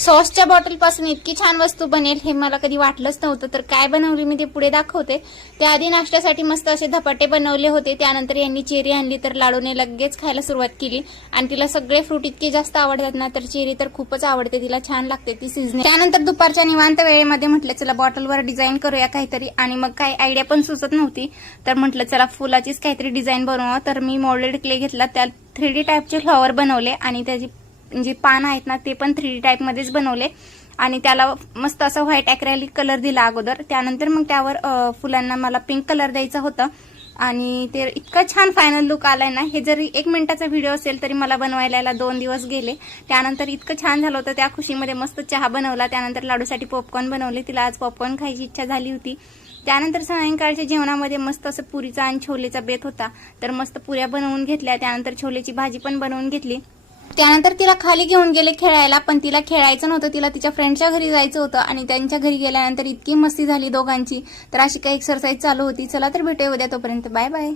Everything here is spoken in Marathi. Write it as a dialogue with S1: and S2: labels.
S1: सॉसच्या बॉटलपासून इतकी छान वस्तू बनेल हे मला कधी वाटलंच नव्हतं. तर काय बनवली मी ते पुढे दाखवते. त्याआधी नाश्त्यासाठी मस्त असे धपाटे बनवले होते. त्यानंतर यांनी चेरी आणली तर लाडूने लगेच खायला सुरुवात केली. आणि तिला सगळे फ्रूट इतके जास्त आवडतात ना तर चेरी तर खूपच आवडते. तिला छान लागते ती सिजने त्यानंतर दुपारच्या निवांत वेळेमध्ये म्हटलं चला बॉटलवर डिझाईन करूया काहीतरी. आणि मग काही आयडिया पण सुचत नव्हती. तर म्हटलं चला फुलाचीच काहीतरी डिझाईन बनवा तर मी मोल्डेड क्ले घेतला. त्यात थ्री डी टाईपचे फ्लॉवर बनवले आणि त्याची जे पान आहेत ना ते पण थ्री डी टाईपमध्येच बनवले. आणि त्याला मस्त असं व्हाईट अक्रॅलिक कलर दिला अगोदर. त्यानंतर मग त्यावर फुलांना मला पिंक कलर द्यायचा होता. आणि ते इतकं छान फायनल लुक आलाय ना हे जरी एक मिनिटाचा व्हिडिओ असेल तरी मला बनवायला याला दोन दिवस गेले. त्यानंतर इतकं छान झालं होतं त्या खुशीमध्ये मस्त चहा बनवला. त्यानंतर लाडूसाठी पॉपकॉर्न बनवले. तिला आज पॉपकॉर्न खायची इच्छा झाली होती. त्यानंतर सायंकाळच्या जेवणामध्ये मस्त असं पुरीचा आणि छोलेचा बेत होता. तर मस्त पुऱ्या बनवून घेतल्या. त्यानंतर छोलेची भाजी पण बनवून घेतली. त्यानंतर तिला खाली घेऊन गेले खेळायला पण तिला खेळायचं नव्हतं. तिला तिच्या फ्रेंडच्या घरी जायचं होतं आणि त्यांच्या घरी गेल्यानंतर इतकी मस्ती झाली दोघांची. तर अशी काही एक्सरसाइज चालू होती. चला तर भेटूया उद्या तोपर्यंत. Bye bye